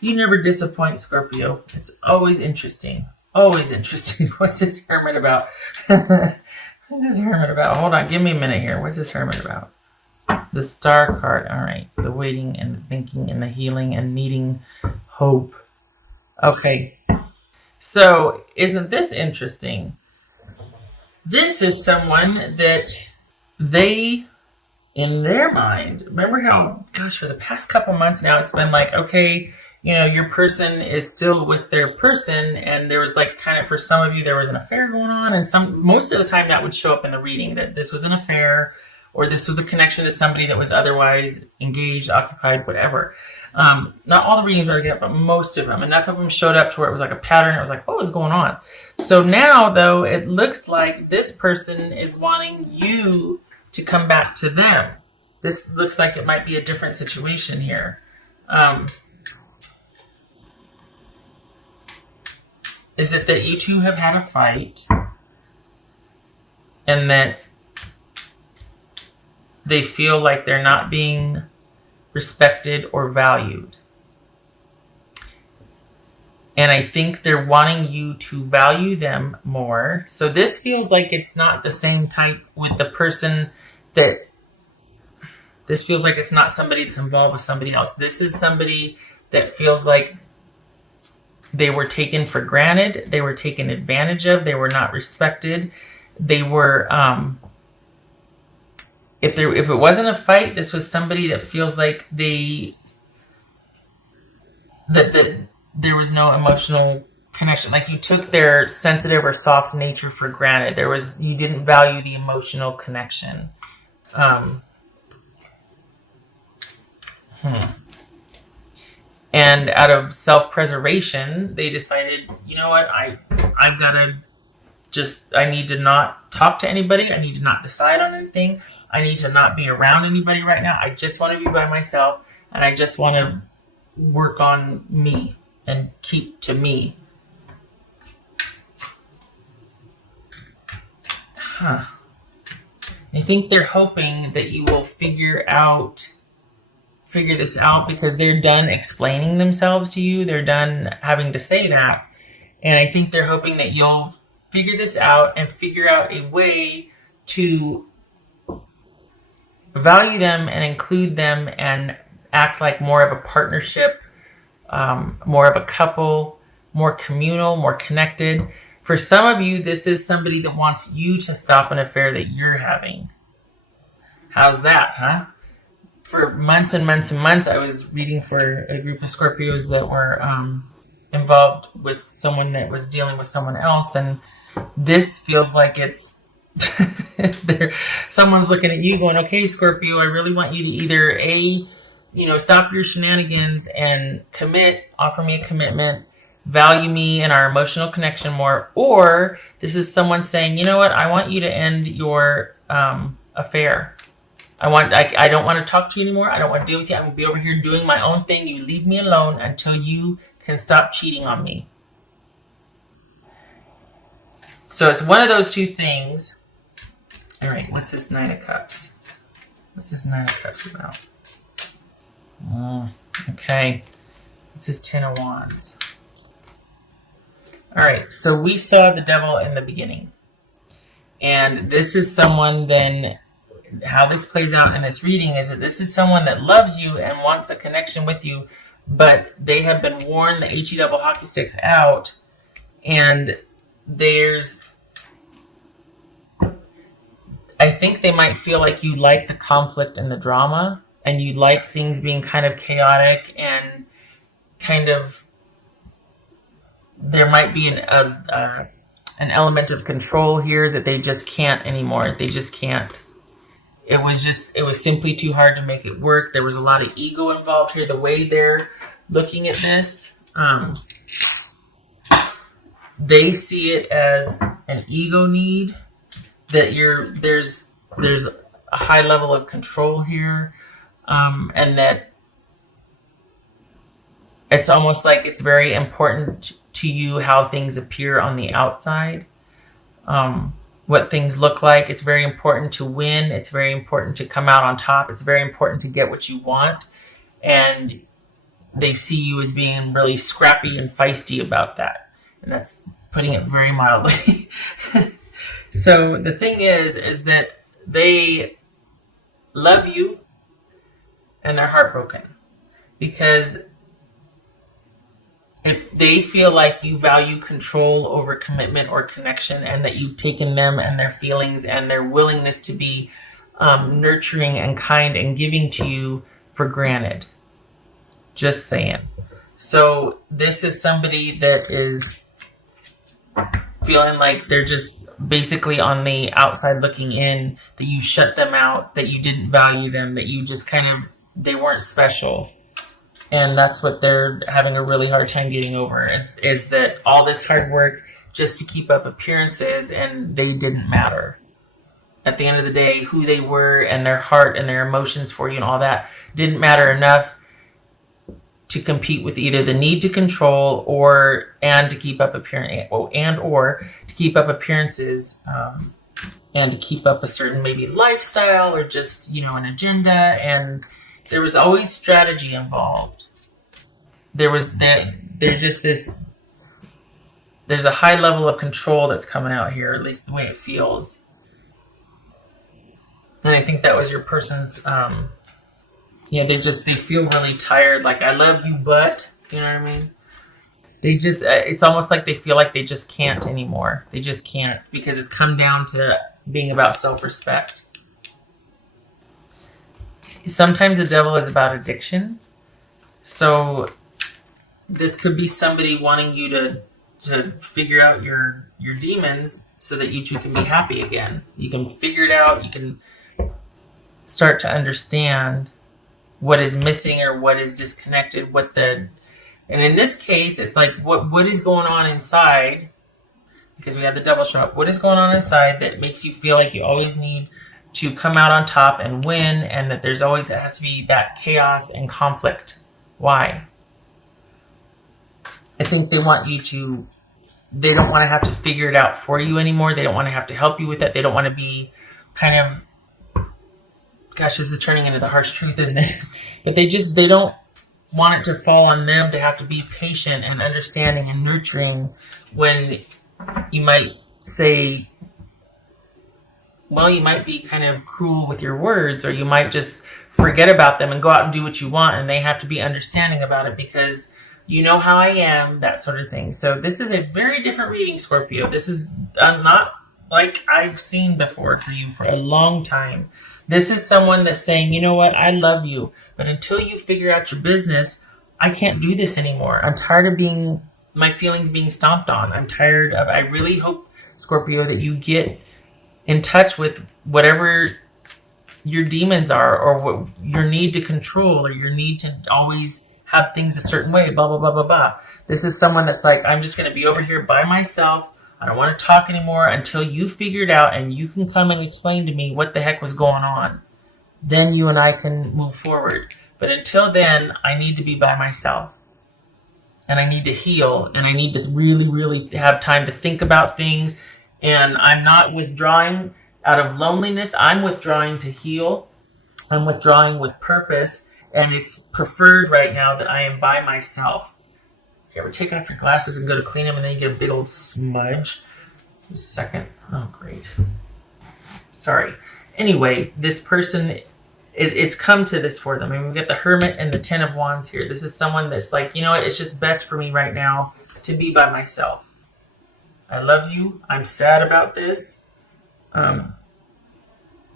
You never disappoint, Scorpio. It's always interesting. Always interesting. What's this Hermit about? What's this Hermit about? Hold on, give me a minute here. What's this Hermit about? The Star card. All right. The waiting and the thinking and the healing and needing hope. Okay. So, isn't this interesting? This is someone that they, in their mind, remember how, gosh, for the past couple months now, it's been like, okay, you know, your person is still with their person, and there was like kind of, for some of you, there was an affair going on, and most of the time that would show up in the reading, that this was an affair, or this was a connection to somebody that was otherwise engaged, occupied, whatever. Not all the readings are like that, but most of them. Enough of them showed up to where it was like a pattern. It was like, what was going on? So now, though, it looks like this person is wanting you to come back to them. This looks like it might be a different situation here. Is it that you two have had a fight and that they feel like they're not being respected or valued? And I think they're wanting you to value them more. So this feels like it's not the same type with the person that... This feels like it's not somebody that's involved with somebody else. This is somebody that feels like they were taken for granted. They were taken advantage of. They were not respected. They were... If it wasn't a fight, this was somebody that feels like that there was no emotional connection. Like you took their sensitive or soft nature for granted. You didn't value the emotional connection. And out of self-preservation, they decided, you know what, I need to not talk to anybody. I need to not decide on anything. I need to not be around anybody right now. I just want to be by myself, and I just want to work on me and keep to me. I think they're hoping that you will figure this out because they're done explaining themselves to you. They're done having to say that. And I think they're hoping that you'll figure this out and figure out a way to value them and include them and act like more of a partnership, more of a couple, more communal, more connected. For some of you, this is somebody that wants you to stop an affair that you're having. How's that, huh? For months and months and months, I was reading for a group of Scorpios that were involved with someone that was dealing with someone else, and this feels like it's someone's looking at you going, okay, Scorpio, I really want you to either stop your shenanigans and offer me a commitment, value me and our emotional connection more, or this is someone saying, you know what, I want you to end your affair. I don't want to talk to you anymore. I don't want to deal with you. I'm going to be over here doing my own thing. You leave me alone until you can stop cheating on me. So it's one of those two things. All right, what's this Nine of Cups? What's this Nine of Cups about? Okay. What's this Ten of Wands? All right, so we saw the Devil in the beginning. And this is someone then... How this plays out in this reading is that this is someone that loves you and wants a connection with you, but they have been worn the HE double hockey sticks out, and I think they might feel like you like the conflict and the drama, and you like things being kind of chaotic and kind of, there might be an element of control here that they just can't anymore. They just can't. It was simply too hard to make it work. There was a lot of ego involved here. The way they're looking at this, they see it as an ego need, that there's a high level of control here, and that it's almost like it's very important to you how things appear on the outside. What things look like. It's very important to win. It's very important to come out on top. It's very important to get what you want. And they see you as being really scrappy and feisty about that. And that's putting it very mildly. So the thing is that they love you and they're heartbroken because if they feel like you value control over commitment or connection, and that you've taken them and their feelings and their willingness to be nurturing and kind and giving to you for granted. Just saying. So this is somebody that is feeling like they're just basically on the outside looking in, that you shut them out, that you didn't value them, that you just they weren't special. And that's what they're having a really hard time getting over, is that all this hard work just to keep up appearances, and they didn't matter. At the end of the day, who they were and their heart and their emotions for you and all that didn't matter enough to compete with either the need to control and to keep up appearances, and to keep up a certain maybe lifestyle or just, an agenda. And there was always strategy involved. There's a high level of control that's coming out here, at least the way it feels. And I think that was your person's, they feel really tired. Like, I love you, but, you know what I mean? It's almost like they feel like they just can't anymore. They just can't, because it's come down to being about self-respect. Sometimes the devil is about addiction. So this could be somebody wanting you to figure out your demons so that you two can be happy again. You can figure it out. You can start to understand what is missing or what is disconnected. And in this case, it's like what is going on inside, because we have the devil show up. What is going on inside that makes you feel like you always need to come out on top and win, and that it has to be that chaos and conflict? Why? I think they don't want to have to figure it out for you anymore. They don't want to have to help you with it. They don't want to be kind of, gosh, this is turning into the harsh truth, isn't it? But they don't want it to fall on them to have to be patient and understanding and nurturing when you might say, well, you might be kind of cruel with your words, or you might just forget about them and go out and do what you want, and they have to be understanding about it because you know how I am, that sort of thing. So this is a very different reading, Scorpio. This is not like I've seen before for you for a long time. This is someone that's saying, you know what, I love you, but until you figure out your business, I can't do this anymore. I'm tired of my feelings being stomped on. I really hope, Scorpio, that you get in touch with whatever your demons are, or what your need to control, or your need to always have things a certain way, blah, blah, blah, blah, blah. This is someone that's like, I'm just going to be over here by myself. I don't want to talk anymore until you figure it out and you can come and explain to me what the heck was going on. Then you and I can move forward. But until then, I need to be by myself. And I need to heal. And I need to really, really have time to think about things. And I'm not withdrawing out of loneliness. I'm withdrawing to heal. I'm withdrawing with purpose. And it's preferred right now that I am by myself. You ever take off your glasses and go to clean them and then you get a big old smudge? Just a second. Oh, great. Sorry. Anyway, this person, it's come to this for them. I mean, we've got the Hermit and the Ten of Wands here. This is someone that's like, you know what? It's just best for me right now to be by myself. I love you. I'm sad about this. I'm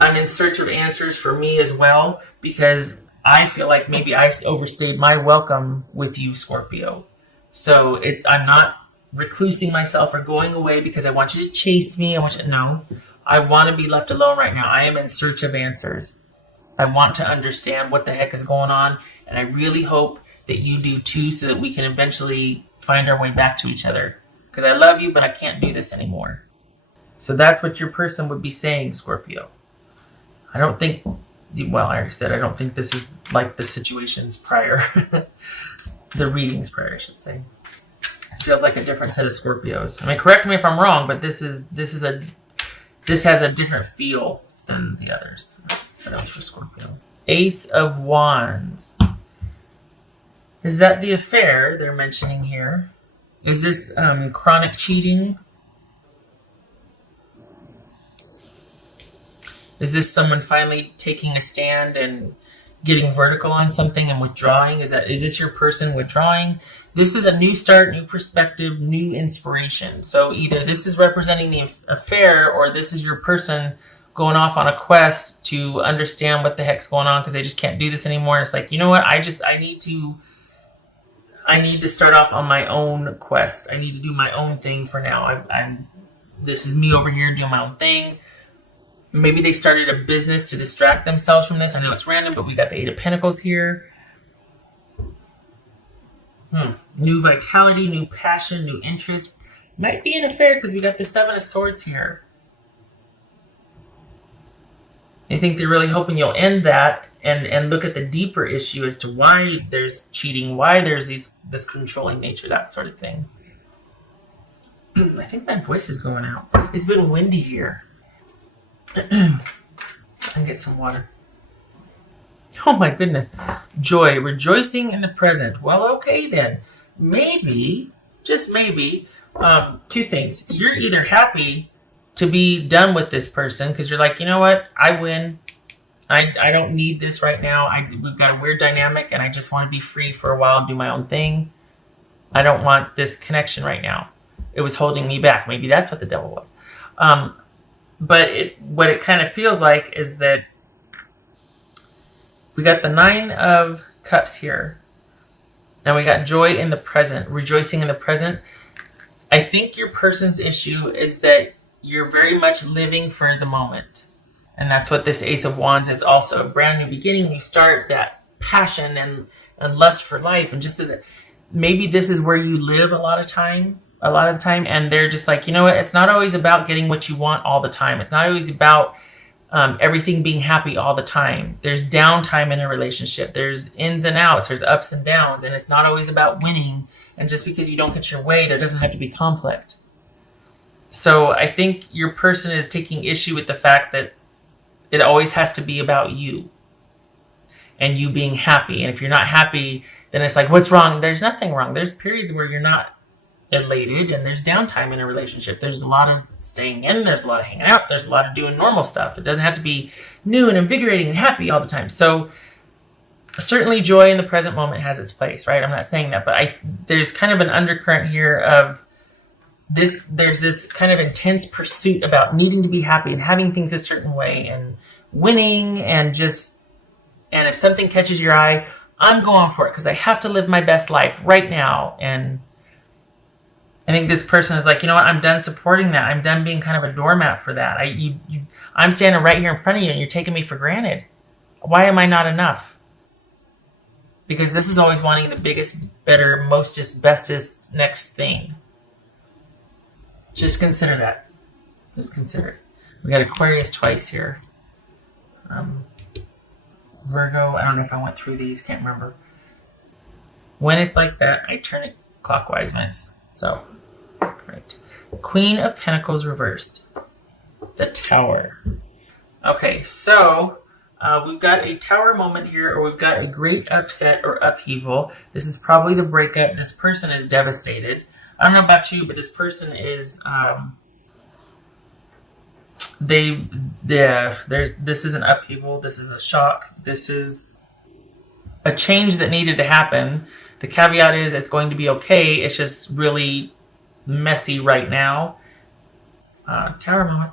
in search of answers for me as well, because I feel like maybe I overstayed my welcome with you, Scorpio. So I'm not reclusing myself or going away because I want you to chase me. No, I want to be left alone right now. I am in search of answers. I want to understand what the heck is going on. And I really hope that you do too, so that we can eventually find our way back to each other. Because I love you, but I can't do this anymore. So that's what your person would be saying, Scorpio. I don't think, well, I already said, I don't think this is like the situations prior. The readings prior, I should say. It feels like a different set of Scorpios. I mean, correct me if I'm wrong, but this has a different feel than the others. What else for Scorpio? Ace of Wands. Is that the affair they're mentioning here? Is this chronic cheating? Is this someone finally taking a stand and getting vertical on something and withdrawing? Is this your person withdrawing? This is a new start, new perspective, new inspiration. So either this is representing the affair, or this is your person going off on a quest to understand what the heck's going on because they just can't do this anymore. And it's like, you know what? I need to start off on my own quest. I need to do my own thing for now. This is me over here doing my own thing. Maybe they started a business to distract themselves from this. I know it's random, but we got the Eight of Pentacles here. New vitality, new passion, new interest. Might be an affair because we got the Seven of Swords here. I think they're really hoping you'll end that and look at the deeper issue as to why there's cheating, why there's this controlling nature, that sort of thing. I think my voice is going out. It's been windy here. And get some water. Oh my goodness. Joy, rejoicing in the present. Well, okay then. Maybe, just maybe, two things. You're either happy to be done with this person because you're like, you know what? I win. I don't need this right now. We've got a weird dynamic and I just want to be free for a while and do my own thing. I don't want this connection right now. It was holding me back. Maybe that's what the devil was. But what it kind of feels like is that we got the Nine of Cups here. And we got joy in the present, rejoicing in the present. I think your person's issue is that you're very much living for the moment. And that's what this Ace of Wands is also. A brand new beginning. You start that passion and lust for life. And just so that maybe this is where you live a lot of the time. And they're just like, you know what? It's not always about getting what you want all the time. It's not always about everything being happy all the time. There's downtime in a relationship. There's ins and outs. There's ups and downs. And it's not always about winning. And just because you don't get your way, there doesn't have to be conflict. So I think your person is taking issue with the fact that it always has to be about you and you being happy. And if you're not happy, then it's like, what's wrong? There's nothing wrong. There's periods where you're not elated and there's downtime in a relationship. There's a lot of staying in. There's a lot of hanging out. There's a lot of doing normal stuff. It doesn't have to be new and invigorating and happy all the time. So certainly joy in the present moment has its place, right? I'm not saying that, but there's kind of an undercurrent here of this. There's this kind of intense pursuit about needing to be happy and having things a certain way and winning and if something catches your eye, I'm going for it because I have to live my best life right now. And I think this person is like, you know what? I'm done supporting that. I'm done being kind of a doormat for that. I'm standing right here in front of you and you're taking me for granted. Why am I not enough? Because this is always wanting the biggest, better, mostest, bestest, next thing. Just consider that. Just consider it. We got Aquarius twice here. Virgo, I don't know if I went through these. Can't remember. When it's like that, I turn it clockwise when it's so. Right. Queen of Pentacles reversed. The Tower. Okay, so we've got a tower moment here, or we've got a great upset or upheaval. This is probably the breakup. This person is devastated. I don't know about you, but this person is this is an upheaval. This is a shock. This is a change that needed to happen. The caveat is it's going to be okay. It's just really messy right now. Tower moment.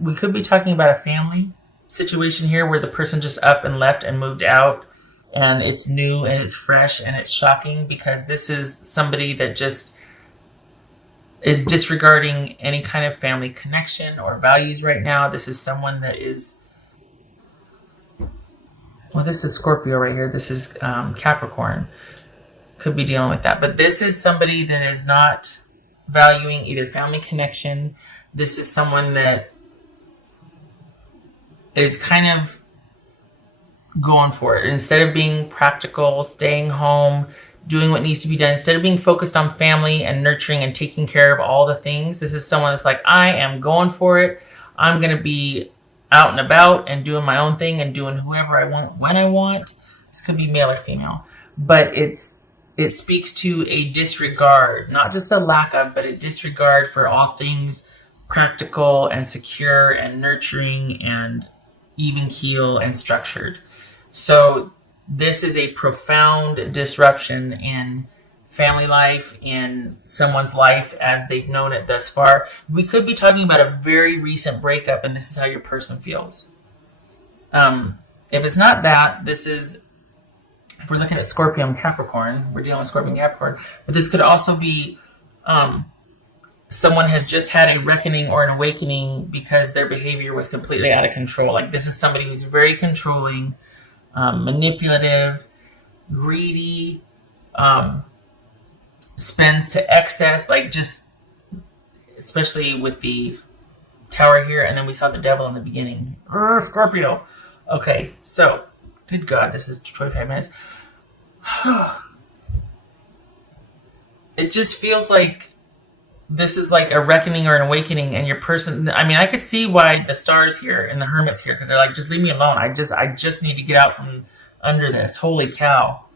We could be talking about a family situation here where the person just up and left and moved out, and it's new and it's fresh and it's shocking because this is somebody that just is disregarding any kind of family connection or values right now. This is someone that is, well, this is Scorpio right here. This is Capricorn. Could be dealing with that. But this is somebody that is not valuing either family connection. This is someone that is kind of going for it. Instead of being practical, staying home, doing what needs to be done, instead of being focused on family and nurturing and taking care of all the things, this is someone that's like, I am going for it. I'm going to be out and about and doing my own thing and doing whoever I want when I want. This could be male or female, but it speaks to a disregard, not just a lack of, but a disregard for all things practical and secure and nurturing and even keel and structured. So this is a profound disruption in family life, in someone's life as they've known it thus far. We could be talking about a very recent breakup, and this is how your person feels. If it's not that, this is, if we're looking at Scorpio and Capricorn, we're dealing with Scorpio and Capricorn, but this could also be someone has just had a reckoning or an awakening because their behavior was completely out of control. Like, this is somebody who's very controlling, manipulative, greedy, spends to excess, like, just, especially with the tower here, and then we saw the devil in the beginning. Scorpio. Okay, so, good God, this is 25 minutes. It just feels like this is like a reckoning or an awakening, and your person, I mean, I could see why the stars here and the hermits here, because they're like, just leave me alone. I just need to get out from under this. Holy cow.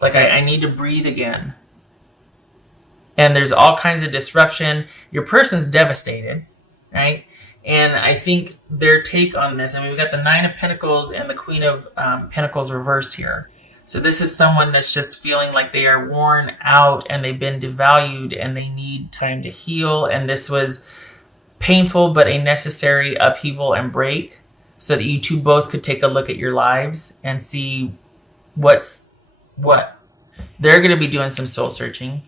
Like, I need to breathe again. And there's all kinds of disruption. Your person's devastated, right? And I think their take on this, I mean, we've got the Nine of Pentacles and the Queen of Pentacles reversed here. So this is someone that's just feeling like they are worn out and they've been devalued and they need time to heal. And this was painful, but a necessary upheaval and break so that you two both could take a look at your lives and see what's what. They're going to be doing some soul searching.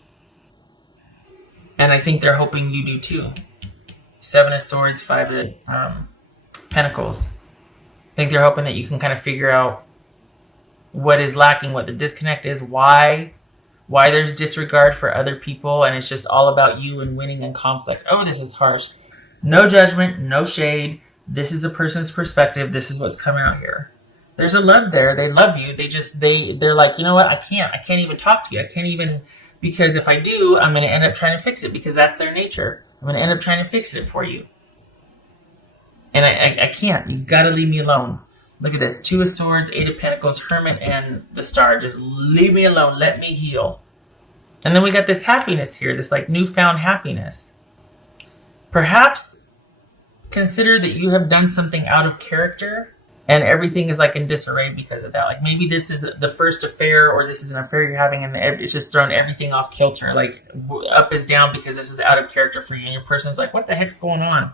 And I think they're hoping you do too. Seven of Swords, Five of Pentacles. I think they're hoping that you can kind of figure out what is lacking, what the disconnect is, why there's disregard for other people, and it's just all about you and winning and conflict. Oh, this is harsh. No judgment, no shade. This is a person's perspective. This is what's coming out here. There's a love there. They love you. They're like, you know what? I can't even talk to you. I can't even, because if I do, I'm going to end up trying to fix it, because that's their nature. I'm going to end up trying to fix it for you. And I can't. You got to leave me alone. Look at this. Two of Swords, Eight of Pentacles, Hermit, and the Star. Just leave me alone. Let me heal. And then we got this happiness here, this like newfound happiness. Perhaps consider that you have done something out of character and everything is like in disarray because of that. Like, maybe this is the first affair, or this is an affair you're having and it's just thrown everything off kilter. Like, up is down because this is out of character for you. And your person's like, what the heck's going on?